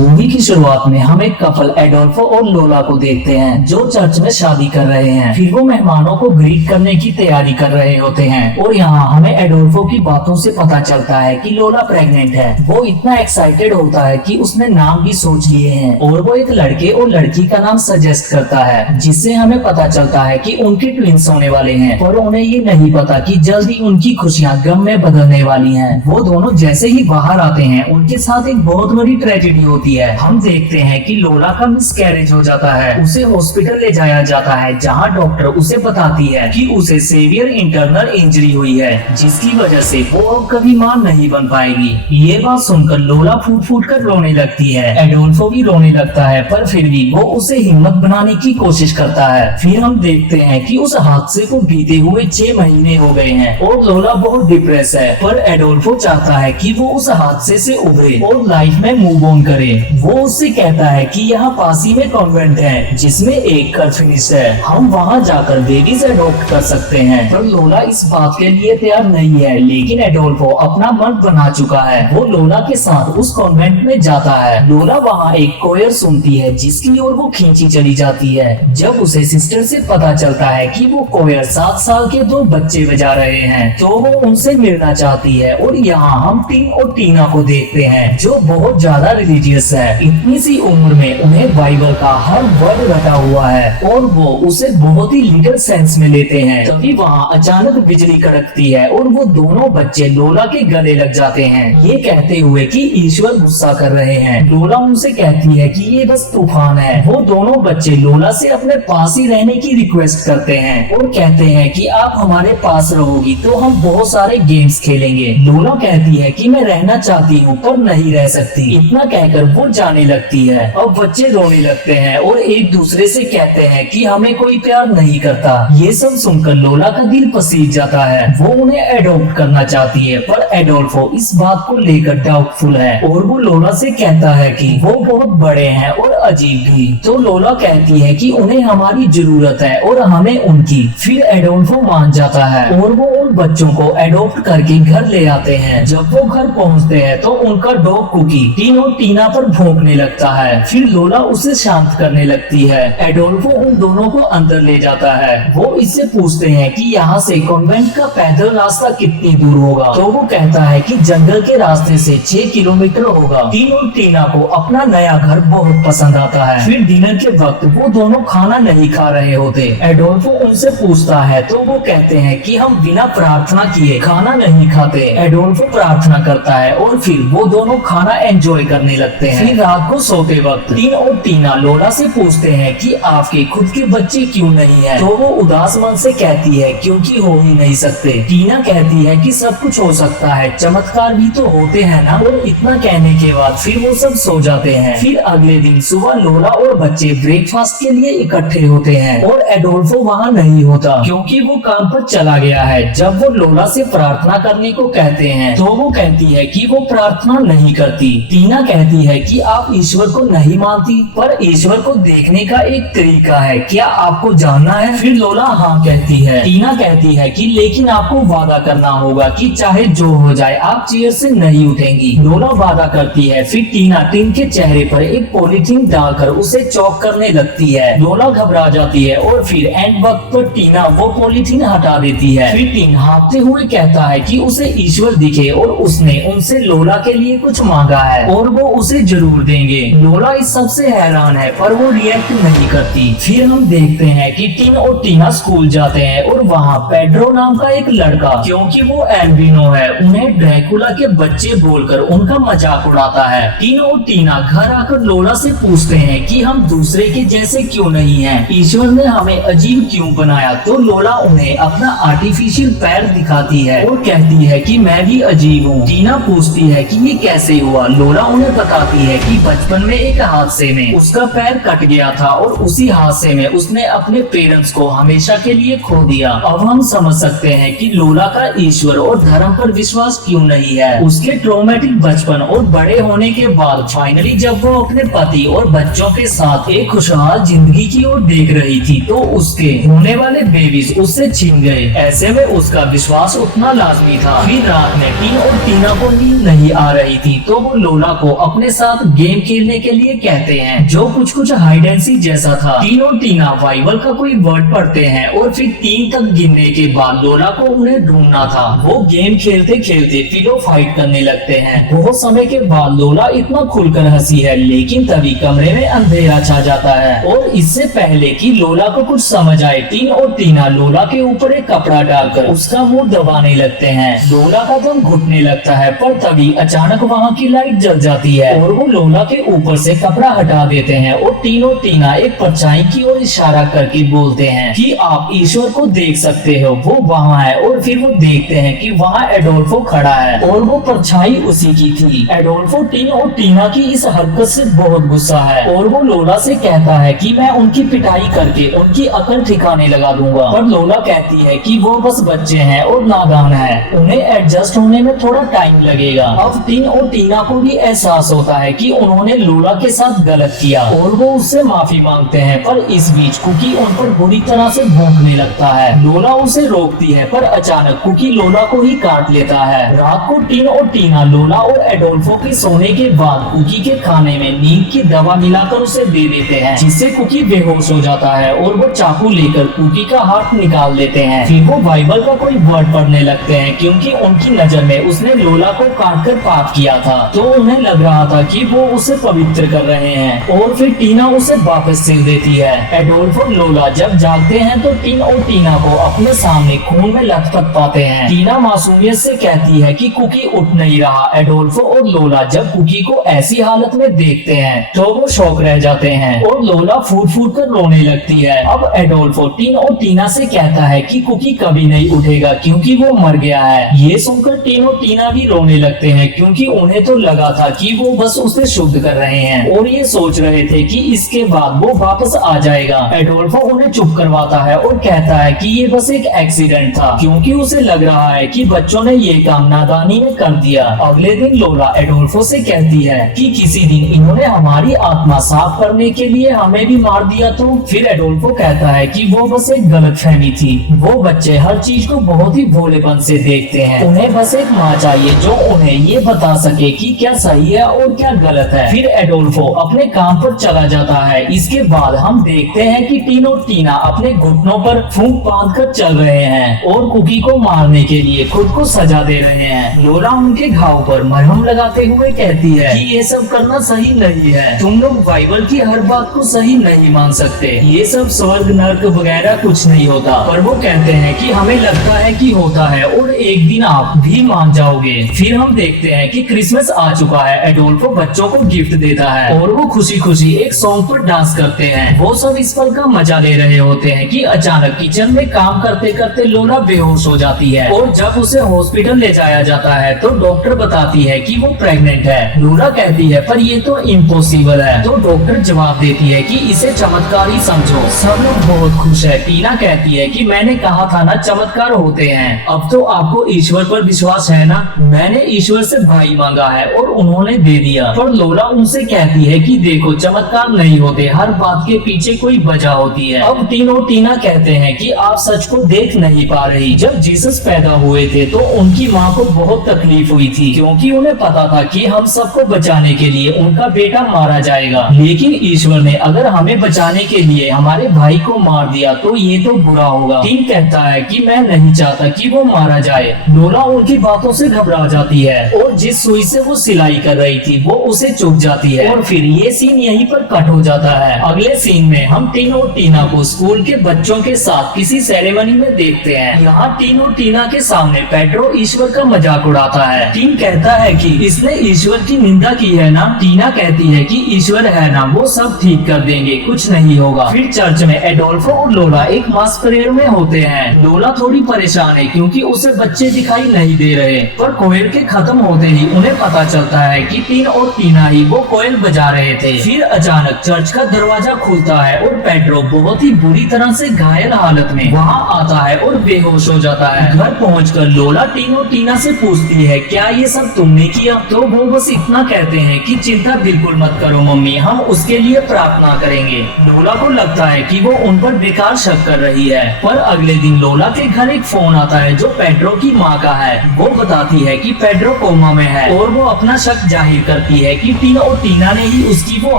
Movie की शुरुआत में हम एक कपल एडोल्फो और लोला को देखते हैं जो चर्च में शादी कर रहे हैं। फिर वो मेहमानों को ग्रीट करने की तैयारी कर रहे होते हैं और यहाँ हमें एडोल्फो की बातों से पता चलता है कि लोला प्रेग्नेंट है। वो इतना एक्साइटेड होता है कि उसने नाम भी सोच लिए हैं और वो एक लड़के और लड़की का नाम सजेस्ट करता है, जिससे हमें पता चलता है कि उनके ट्विंस होने वाले हैं। और उन्हें ये नहीं पता कि जल्द ही उनकी खुशियाँ गम में बदलने वाली हैं। वो दोनों जैसे ही बाहर आते हैं उनके साथ एक बहुत बड़ी ट्रेजेडी होती है। हम देखते हैं कि लोला का मिसकैरेज हो जाता है। उसे हॉस्पिटल ले जाया जाता है जहां डॉक्टर उसे बताती है कि उसे सेवियर इंटरनल इंजरी हुई है, जिसकी वजह से वो अब कभी मां नहीं बन पाएगी। ये बात सुनकर लोला फूट फूट कर रोने लगती है। एडोल्फो भी रोने लगता है, पर फिर भी वो उसे हिम्मत बनाने की कोशिश करता है। फिर हम देखते हैं कि उस हादसे को बीते हुए 6 महीने हो गए हैं और लोला बहुत डिप्रेस है, पर एडोल्फो चाहता है कि वो उस हादसे से उभरे और लाइफ में मूव ऑन करे। वो उससे कहता है कि यहाँ पास ही में कॉन्वेंट है जिसमें एक कर फिनिश है, हम वहाँ जाकर बेबीज अडॉप्ट कर सकते हैं। पर लोला इस बात के लिए तैयार नहीं है, लेकिन एडोल्फो अपना मन बना चुका है। वो लोला के साथ उस कॉन्वेंट में जाता है। लोला वहाँ एक कोयर सुनती है जिसकी ओर वो खींची चली जाती है। जब उसे सिस्टर से पता चलता है कि वो कोयर 7 साल के 2 बच्चे बजा रहे हैं तो वो उनसे मिलना चाहती है। और यहाँ हम टिन और टीना को देखते हैं जो बहुत ज्यादा रिलीजियस है। इतनी सी उम्र में उन्हें बाइबल का हर वर्ड रटा हुआ है और वो उसे बहुत ही लिटिल सेंस में लेते हैं। तभी वहाँ अचानक बिजली कड़कती है और वो दोनों बच्चे लोला के गले लग जाते हैं, ये कहते हुए कि ईश्वर गुस्सा कर रहे हैं। लोला उनसे कहती है कि ये बस तूफान है। वो दोनों बच्चे लोला से अपने पास ही रहने की रिक्वेस्ट करते हैं और कहते हैं कि आप हमारे पास रहोगी तो हम बहुत सारे गेम्स खेलेंगे। लोला कहती है कि मैं रहना चाहती हूँ पर नहीं रह सकती। इतना कहकर वो जाने लगती है। अब बच्चे रोने लगते हैं और एक दूसरे से कहते हैं कि हमें कोई प्यार नहीं करता। ये सब सुनकर लोला का दिल पसीज जाता है। वो उन्हें एडॉप्ट करना चाहती है, पर एडोल्फो इस बात को लेकर डाउटफुल है और वो लोला से कहता है कि वो बहुत बड़े हैं और अजीब भी। तो लोला कहती है कि उन्हें हमारी जरूरत है और हमें उनकी। फिर एडोल्फो मान जाता है और वो उन बच्चों को एडॉप्ट करके घर ले आते हैं। जब वो घर पहुँचते हैं तो उनका डॉग कुकी टीन और टीना पर भौंकने लगता है। फिर लोला उसे शांत करने लगती है। एडोल्फो उन दोनों को अंदर ले जाता है। वो इससे पूछते हैं कि यहाँ से कॉन्वेंट का पैदल रास्ता कितनी दूर होगा, तो वो कहता है कि जंगल के रास्ते से 6 किलोमीटर होगा। टीन और टीना को अपना नया घर बहुत पसंद आता है। फिर डिनर के वक्त वो दोनों खाना नहीं खा रहे होते। एडोल्फो उनसे पूछता है तो वो कहते हैं कि हम बिना प्रार्थना किए खाना नहीं खाते। एडोल्फो प्रार्थना करता है और फिर वो दोनों खाना एंजॉय करने लगते हैं। फिर रात को सोते वक्त टीन और टीना लोला से पूछते हैं कि आपके खुद के बच्चे क्यों नहीं है, तो वो उदास मन से कहती है क्योंकि हो ही नहीं सकते। टीना कहती है कि सब कुछ हो सकता है, चमत्कार भी तो होते हैं ना। और इतना कहने के बाद फिर वो सब सो जाते हैं। फिर अगले दिन सुबह लोला और बच्चे ब्रेकफास्ट के लिए इकट्ठे होते हैं और एडोल्फो वहाँ नहीं होता क्योंकि वो काम पर चला गया है। जब वो लोला से प्रार्थना करने को कहते हैं तो वो कहती है कि वो प्रार्थना नहीं करती। टीना कहती है कि आप ईश्वर को नहीं मानती, पर ईश्वर को देखने का एक तरीका है, क्या आपको जानना है? फिर लोला हाँ कहती है। टीना कहती है कि लेकिन आपको वादा करना होगा कि चाहे जो हो जाए आप चेयर से नहीं उठेंगी। लोला वादा करती है। फिर टीना टिन के चेहरे पर एक पॉलीथीन डालकर उसे चौक करने लगती है। लोला घबरा जाती है और फिर एंड वक्त पर टीना वो पॉलीथीन हटा देती है। फिर टिन हाँफते हुए कहता है कि उसे ईश्वर दिखे और उसने उनसे लोला के लिए कुछ मांगा है और वो उसे जरूर देंगे। लोला इस सब से हैरान है पर वो रिएक्ट नहीं करती। फिर हम देखते हैं कि टिन और टीना स्कूल जाते हैं और वहाँ पेड्रो नाम का एक लड़का, क्योंकि वो एल्बिनो है, उन्हें ड्रैकुला के बच्चे बोलकर उनका मजाक उड़ाता है। टिन और टीना घर आकर लोला से पूछते हैं कि हम दूसरे के जैसे क्यों नहीं हैं, ईश्वर ने हमें अजीब क्यों बनाया। तो लोला उन्हें अपना आर्टिफिशियल पैर दिखाती है और कहती है कि मैं भी अजीब हूँ। टीना पूछती है कि ये कैसे हुआ। लोला उन्हें बताती है कि बचपन में एक हादसे में उसका पैर कट गया था और उसी हादसे में उसने अपने पेरेंट्स को हमेशा के लिए खो दिया। अब हम समझ सकते हैं कि लोला का ईश्वर और धर्म पर विश्वास क्यों नहीं है। उसके ट्रॉमेटिक बचपन और बड़े होने के बाद फाइनली जब वो अपने पति और बच्चों के साथ एक खुशहाल जिंदगी की ओर देख रही थी तो उसके होने वाले बेबीज उससे छीन गए। ऐसे में उसका विश्वास उतना लाजमी था। फिर रात में टीन और टीना को नींद नहीं आ रही थी तो वो लोला को अपने साथ साथ गेम खेलने के लिए कहते हैं, जो कुछ कुछ हाइड एंड सीक जैसा था। टीन और टीना बाइबल का कोई वर्ड पढ़ते हैं और फिर 3 तक गिनने के बाद लोला को उन्हें ढूंढना था। वो गेम खेलते खेलते फिर फाइट करने लगते हैं। बहुत समय के बाद लोला इतना खुलकर हंसी है, लेकिन तभी कमरे में अंधेरा छा जाता है और इससे पहले कि लोला को कुछ समझ आए, टीन और टीना लोला के ऊपर एक कपड़ा डालकर उसका मुंह दबाने लगते हैं। लोला का दम घुटने लगता है, पर तभी अचानक वहाँ की लाइट जल जाती है और वो लोला के ऊपर से कपड़ा हटा देते हैं और टीन और टीना एक परछाई की ओर इशारा करके बोलते हैं कि आप ईश्वर को देख सकते हो, वो वहाँ है। और फिर वो देखते हैं कि वहाँ एडोल्फो खड़ा है और वो परछाई उसी की थी। एडोल्फो टीन और टीना की इस हरकत से बहुत गुस्सा है और वो लोला से कहता है कि मैं उनकी पिटाई करके उनकी अकल ठिकाने लगा दूंगा। पर लोला कहती है कि वो बस बच्चे हैं और नादान है, उन्हें एडजस्ट होने में थोड़ा टाइम लगेगा। अब टीन और टीना को भी एहसास होता है कि उन्होंने लोला के साथ गलत किया और वो उससे माफी मांगते हैं। पर इस बीच कुकी उन पर बुरी तरह से भौंकने लगता है। लोला उसे रोकती है, पर अचानक कुकी लोला को ही काट लेता है। रात को टीन और टीना लोला और एडोल्फो के सोने के बाद कुकी के खाने में नींद की दवा मिलाकर उसे दे देते हैं, जिससे कुकी बेहोश हो जाता है और वो चाकू लेकर कुकी का हाथ निकाल देते हैं। फिर वो बाइबल का कोई वर्ड पढ़ने लगते हैं, क्योंकि उनकी नजर में उसने लोला को काटकर पाप किया था, तो उन्हें लग रहा था कि वो उसे पवित्र कर रहे हैं। और फिर टीना उसे वापस सिल देती है। एडोल्फो और लोला जब जागते हैं तो टीन और टीना को अपने सामने खून में लथपथ पाते हैं। टीना मासूमियत से कहती है कि कुकी उठ नहीं रहा। एडोल्फो और लोला जब कुकी को ऐसी हालत में देखते हैं तो वो शौक रह जाते हैं और लोला फूट फूट कर रोने लगती है। अब एडोल्फो टीन और टीना से कहता है कि कुकी कभी नहीं उठेगा क्योंकि वो मर गया है। ये सुनकर टीन और टीना भी रोने लगते हैं, क्योंकि उन्हें तो लगा था कि वो बस उसे शुद्ध कर रहे हैं और ये सोच रहे थे कि इसके बाद वो वापस आ जाएगा। एडोल्फो उन्हें चुप करवाता है और कहता है कि ये बस एक एक्सीडेंट था, क्योंकि उसे लग रहा है कि बच्चों ने ये काम नादानी में कर दिया। अगले दिन लोला एडोल्फो से कहती है कि किसी दिन इन्होंने हमारी आत्मा साफ करने के लिए हमें भी मार दिया तो। फिर एडोल्फो कहता है कि वो बस एक गलतफहमी थी। वो बच्चे हर चीज को बहुत ही भोलेपन से देखते हैं, उन्हें बस एक माँ चाहिए जो उन्हें ये बता सके कि क्या सही है और क्या गलत है। फिर एडोल्फो अपने काम पर चला जाता है। इसके बाद हम देखते हैं कि टीन और टीना अपने घुटनों पर फूंक बांध कर चल रहे हैं और कुकी को मारने के लिए खुद को सजा दे रहे हैं। लोला उनके घाव पर मरहम लगाते हुए कहती है कि ये सब करना सही नहीं है, तुम लोग बाइबल की हर बात को सही नहीं मान सकते, ये सब स्वर्ग नर्क वगैरह कुछ नहीं होता। पर वो कहते हैं कि हमें लगता है कि होता है और एक दिन आप भी मान जाओगे। फिर हम देखते हैं कि क्रिसमस आ चुका है। एडोल्फो बच्चों को गिफ्ट देता है और वो खुशी खुशी एक सॉन्ग पर डांस करते हैं। वो सब इस पल का मजा ले रहे होते हैं कि अचानक किचन में काम करते करते लोला बेहोश हो जाती है और जब उसे हॉस्पिटल ले जाया जाता है तो डॉक्टर बताती है कि वो प्रेग्नेंट है। लोला कहती है पर ये तो इम्पॉसिबल है, तो डॉक्टर जवाब देती है कि इसे चमत्कार ही समझो। सब लोग बहुत खुश है। टीना कहती है कि मैंने कहा था ना चमत्कार होते हैं। अब तो आपको ईश्वर पर विश्वास है ना? मैंने ईश्वर से भाई मांगा है और उन्होंने दे दिया। पर लोला उनसे कहती है कि देखो चमत्कार नहीं होते, हर बात के पीछे कोई वजह होती है। अब तीनों टीना कहते हैं कि आप सच को देख नहीं पा रही। जब जीसस पैदा हुए थे तो उनकी माँ को बहुत तकलीफ हुई थी, क्योंकि उन्हें पता था कि हम सबको बचाने के लिए उनका बेटा मारा जाएगा। लेकिन ईश्वर ने अगर हमें बचाने के लिए हमारे भाई को मार दिया तो ये तो बुरा होगा। टीन कहता है कि मैं नहीं चाहता कि वो मारा जाए। लोला उनकी बातों से घबरा जाती है और जिस सुई से वो सिलाई कर रही थी वो उसे चुभ जाती है और फिर ये सीन यहीं पर कट हो जाता है। अगले सीन में हम टीन और टीना को स्कूल के बच्चों के साथ किसी सेरेमनी में देखते हैं। यहाँ टीन और टीना के सामने पेड्रो ईश्वर का मजाक उड़ाता है। टीन कहता है कि इसने ईश्वर की निंदा की है ना। टीना कहती है कि ईश्वर है ना, वो सब ठीक कर देंगे, कुछ नहीं होगा। फिर चर्च में एडोल्फो और लोला एक मास प्रेयर में होते हैं। लोला थोड़ी परेशान है क्योंकि उसे बच्चे दिखाई नहीं दे रहे, पर कोयल के खत्म होते ही उन्हें पता चलता है कि टीन और टीना ही वो कोयल बजा रहे थे। फिर अचानक चर्च का दरवाजा खुलता है और पेड्रो बहुत ही बुरी तरह से घायल हालत में वहाँ आता है और बेहोश हो जाता है। घर पहुंचकर लोला टीन और टीना से पूछती है क्या ये सब तुमने किया? तो वो बस इतना कहते हैं कि चिंता बिल्कुल मत करो मम्मी, हम उसके लिए प्रार्थना करेंगे। लोला को लगता है कि वो उन पर बेकार शक कर रही है, पर अगले दिन लोला के घर एक फोन आता है जो पेड्रो की माँ का है। वो बताती है कि पेड्रो कोमा में है और वो अपना शक जाहिर करती जाती है कि टीना और टीना ने ही उसकी वो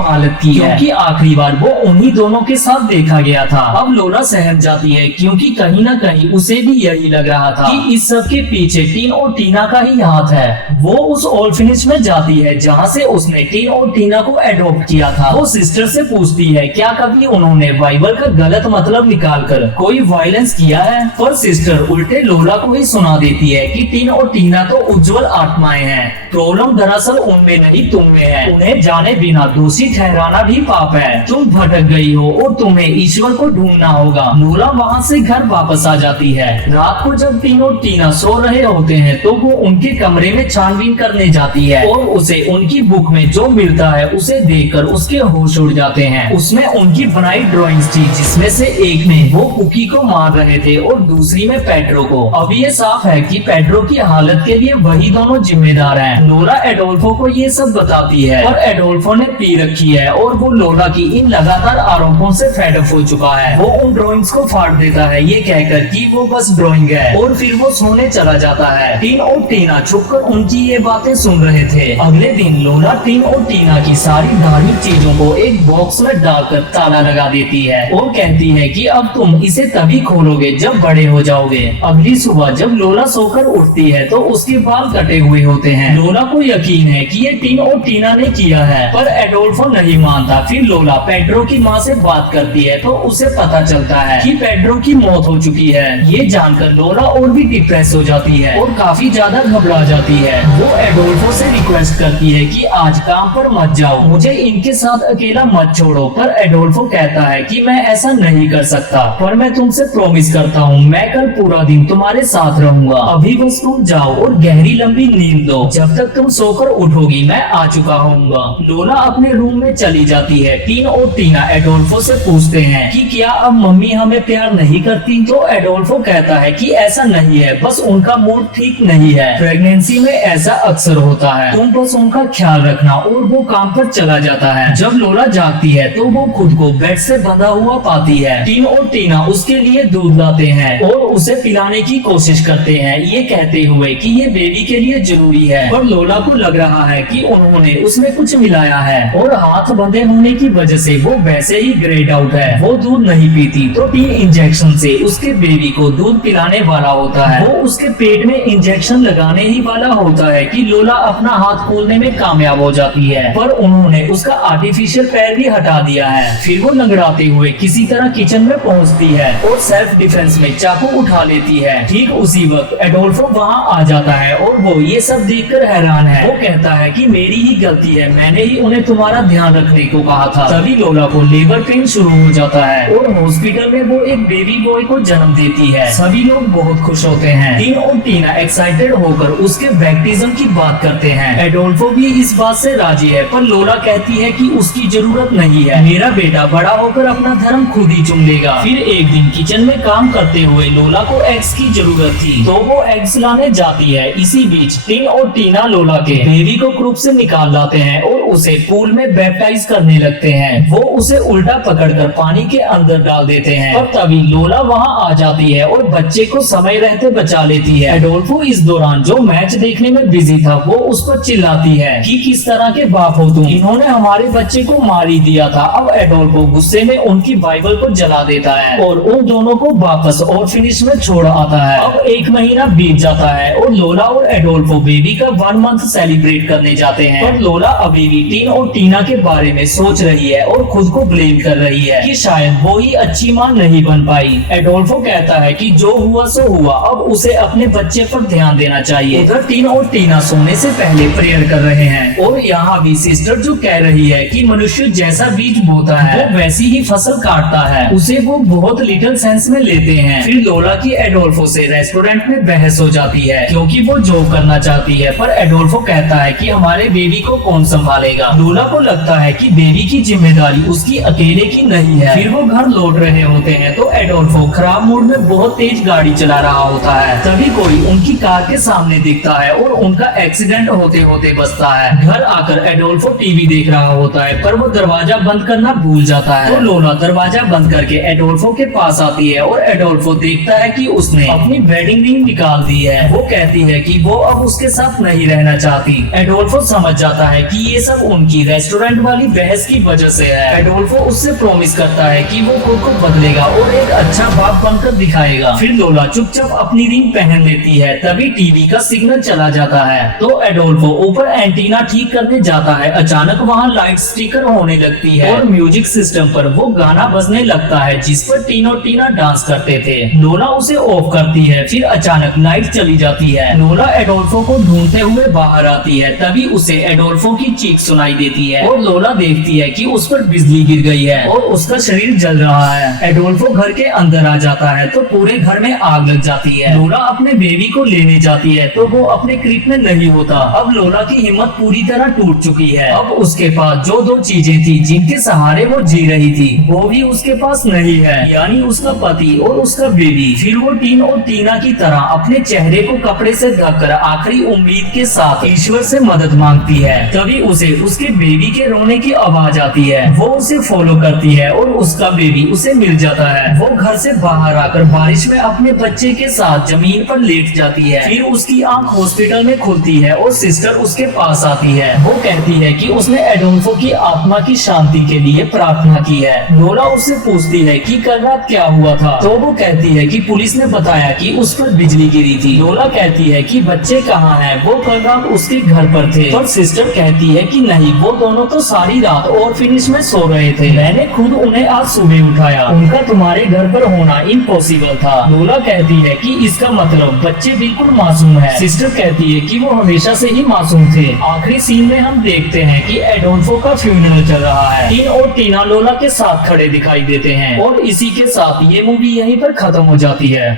हालत की है, क्योंकि आखिरी बार वो उन्हीं दोनों के साथ देखा गया था। अब लोला सहम जाती है, क्योंकि कहीं ना कहीं उसे भी यही लग रहा था कि इस सब के पीछे टीन और टीना का ही हाथ है। वो उस ऑर्फनेज में जाती है जहाँ से उसने टीन और टीना को एडॉप्ट किया था। वो सिस्टर से पूछती है क्या कभी उन्होंने बाइबल का गलत मतलब निकालकर कोई वायलेंस किया है, पर सिस्टर उल्टे लोला को ही सुना देती है कि टीन और टीना तो उज्जवल आत्माएं हैं, प्रॉब्लम दरअसल उनमें नहीं तुम में है। उन्हें जाने बिना दोषी ठहराना भी पाप है। तुम भटक गई हो और तुम्हें ईश्वर को ढूंढना होगा। लोला वहाँ से घर वापस आ जाती है। रात को जब टीन और टीना सो रहे होते हैं तो वो उनके कमरे में छानबीन करने जाती है और उसे उनकी बुक में जो मिलता है उसे देखकर उसके होश उड़ जाते हैं। उसमें उनकी बनाई ड्राइंग्स थी, जिसमें से एक में वो कुकी को मार रहे थे और दूसरी में पेड्रो को। अब ये साफ है कि पेड्रो की हालत के लिए वही दोनों जिम्मेदार हैं। लोला एडोल्फो को ये सब बताती है और एडोल्फो ने पी रखी है और वो लोला की इन लगातार आरोपों से फेड अप हो चुका है। वो उन ड्राइंग्स को फाड़ देता है ये कहकर कि वो बस ड्राइंग है, और फिर वो सोने चला जाता है। टीन और टीना छुपकर उनकी ये बातें सुन रहे थे। अगले दिन लोला टीन और टीना की सारी धार्मिक चीजों को एक बॉक्स में डालकर ताला लगा देती है और कहती है कि अब तुम इसे तभी खोलोगे जब बड़े हो जाओगे। अगली सुबह जब लोला सोकर उठती है तो उसके बाल कटे हुए होते हैं। लोला को यकीन है कि ये टीन और टीना ने किया है, पर एडोल्फो नहीं मानता। फिर लोला पेड्रो की माँ से बात करती है तो उसे पता चलता है कि पेड्रो की मौत हो चुकी है। ये जानकर लोला और भी डिप्रेस हो जाती है और काफी ज्यादा घबरा जाती है। वो एडोल्फो से रिक्वेस्ट करती है कि आज काम पर मत जाओ, मुझे इनके साथ अकेला मत छोड़ो। पर एडोल्फो कहता है कि मैं ऐसा नहीं कर सकता, पर मैं तुमसे प्रॉमिस करता हूँ मैं कल पूरा दिन तुम्हारे साथ रहूंगा। अभी बस तुम जाओ और गहरी लंबी नींद लो, जब तक तुम सोकर उठोगी मैं आ चुका होऊंगा। लोला अपने रूम में चली जाती है। टीन और टीना एडोल्फो से पूछते हैं कि क्या अब मम्मी हमें प्यार नहीं करती, तो एडोल्फो कहता है कि ऐसा नहीं है, बस उनका मूड ठीक नहीं है। प्रेगनेंसी में ऐसा अक्सर होता है, तुम बस उनका ख्याल रखना। और वो काम पर चला जाता है। जब लोला जागती है तो वो खुद को बेड से बंधा हुआ पाती है। टीन और टीना उसके लिए दूध लाते हैं और उसे पिलाने की कोशिश करते हैं, ये कहते हुए कि ये बेबी के लिए जरूरी है। पर लोला को लग रहा है कि उन्होंने उसमें कुछ मिलाया है और हाथ बंधे होने की वजह से वो वैसे ही ग्रेड आउट है। वो दूध नहीं पीती तो 3 इंजेक्शन से उसके बेबी को दूध पिलाने वाला होता है। वो उसके पेट में इंजेक्शन लगाने ही वाला होता है कि लोला अपना हाथ खोलने में कामयाब हो जाती है, पर उन्होंने उसका आर्टिफिशियल पैर भी हटा दिया है। फिर वो लंगड़ाते हुए किसी तरह किचन में पहुंचती है और सेल्फ डिफेंस में चाकू उठा लेती है। ठीक उसी वक्त एडोल्फो वहाँ आ जाता है और वो ये सब देखकर हैरान है। वो कहता है कि मेरी ही गलती है, मैंने ही उन्हें तुम्हारा ध्यान रखने को कहा था। तभी लोला को लेबर पेन शुरू हो जाता है और हॉस्पिटल में वो एक बेबी बॉय को जन्म देती है। सभी लोग बहुत खुश होते हैं। टीन और टीना एक्साइटेड होकर उसके बैप्टिज्म की बात करते हैं। एडोल्फो भी इस बात से राजी है, पर लोला कहती है कि उसकी जरूरत नहीं है, मेरा बेटा बड़ा होकर अपना धर्म खुद ही चुन लेगा। फिर एक दिन किचन में काम करते हुए लोला को एग्स की जरूरत थी तो वो एग्स लाने जाती है। इसी बीच टीन और टीना लोला के बेबी को क्रूप से निकाल लाते हैं और उसे पूल में बैप्टाइज करने लगते हैं। वो उसे उल्टा पकड़कर पानी के अंदर डाल देते हैं और तभी लोला वहाँ आ जाती है और बच्चे को समय रहते बचा लेती है। एडोल्फो इस दौरान जो मैच देखने में बिजी था वो उस पर चिल्लाती है कि किस तरह के बाप हो तुम, इन्होंने हमारे बच्चे को मार ही दिया था। अब एडोल्फो गुस्से में उनकी बाइबल को जला देता है और उन दोनों को वापस ऑर्फनेज में छोड़ आता है। अब 1 महीना बीत जाता है और लोला और एडोल्फो बेबी का 1 मंथ सेलिब्रेट करने जाते हैं। पर लोला अभी भी टीन और टीना के बारे में सोच रही है और खुद को ब्लेम कर रही है कि शायद वो ही अच्छी माँ नहीं बन पाई। एडोल्फो कहता है कि जो हुआ सो हुआ, अब उसे अपने बच्चे पर ध्यान देना चाहिए। उधर टीन और टीना सोने से पहले प्रेयर कर रहे हैं और यहाँ भी सिस्टर जो कह रही है कि मनुष्य जैसा बीज बोता है वो वैसी ही फसल काटता है, उसे वो बहुत लिटिल सेंस में लेते हैं। फिर लोला की एडोल्फो से रेस्टोरेंट में बहस हो जाती है क्योंकि वो जॉब करना चाहती है, पर एडोल्फो कहता है कि हमारे बेबी को कौन संभालेगा। लोला को लगता है कि बेबी की जिम्मेदारी उसकी अकेले की नहीं है। फिर वो घर लौट रहे होते हैं तो एडोल्फो खराब मूड में बहुत तेज गाड़ी चला रहा होता है। तभी कोई उनकी कार के सामने दिखता है और उनका एक्सीडेंट होते होते बचता है। घर आकर एडोल्फो टीवी देख रहा होता है, पर वो दरवाजा बंद करना भूल जाता है। तो लोला दरवाजा बंद करके एडोल्फो के पास आती है और एडोल्फो देखता है कि उसने अपनी वेडिंग रिंग निकाल दी है। वो कहती है कि वो अब उसके साथ नहीं रहना चाहती। एडोल्फो समझ जाता है कि ये सब उनकी रेस्टोरेंट वाली बहस की वजह से है। एडोल्फो उससे प्रॉमिस करता है कि वो खुद को बदलेगा और एक अच्छा बाप बनकर दिखाएगा। फिर लोला चुपचाप अपनी रिंग पहन लेती है। तभी टीवी का सिग्नल चला जाता है तो एडोल्फो ऊपर एंटीना ठीक करने जाता है। अचानक वहाँ लाइट स्टिकर होने लगती है और म्यूजिक सिस्टम पर वो गाना बजने लगता है जिस पर टीनो टीना डांस करते थे। लोला उसे ऑफ करती है। फिर अचानक लाइट चली जाती है। लोला एडोल्फो को ढूंढते हुए बाहर आती है। तभी उसे एडोल्फो की चीख सुनाई देती है और लोला देखती है कि उस पर बिजली गिर गई है और उसका शरीर जल रहा है। एडोल्फो घर के अंदर आ जाता है तो पूरे घर में आग लग जाती है। लोला अपने बेबी को लेने जाती है तो वो अपने क्रीप में नहीं होता। अब लोला की हिम्मत पूरी तरह टूट चुकी है। अब उसके पास जो दो चीजें थी जिनके सहारे वो जी रही थी वो भी उसके पास नहीं है, यानी उसका पति और उसका बेबी। फिर वो टीन और टीना की तरह अपने चेहरे को कपड़े से ढककर आखिरी उम्मीद के साथ ईश्वर से मदद मांगती है। तभी उसे उसके बेबी के रोने की आवाज आती है। वो उसे फॉलो करती है और उसका बेबी उसे मिल जाता है। वो घर से बाहर आकर बारिश में अपने बच्चे के साथ जमीन पर लेट जाती है। फिर उसकी आंख हॉस्पिटल में खुलती है और सिस्टर उसके पास आती है। वो कहती है कि उसने एडोल्फो की आत्मा की शांति के लिए प्रार्थना की है। लोला उससे पूछती है कि कल रात क्या हुआ था तो वो कहती है कि पुलिस ने बताया कि उस पर बिजली गिरी थी। लोला कहती है कि बच्चे कहाँ हैं? वो कल रात उसके घर पर थे। पर सिस्टर कहती है कि नहीं, वो दोनों तो सारी रात और फिनिश में सो रहे थे। मैंने खुद उन्हें आज सुबह उठाया। उनका तुम्हारे घर पर होना इम्पॉसिबल था। लोला कहती है कि इसका मतलब बच्चे बिल्कुल मासूम है। सिस्टर कहती है कि वो हमेशा से ही मासूम थे। आखिरी सीन में हम देखते हैं कि एडोल्फो का फ्यूनरल चल रहा है। टीन और टीना लोला के साथ खड़े दिखाई देते हैं और इसी के साथ ये मूवी यहीं पर खत्म हो जाती है।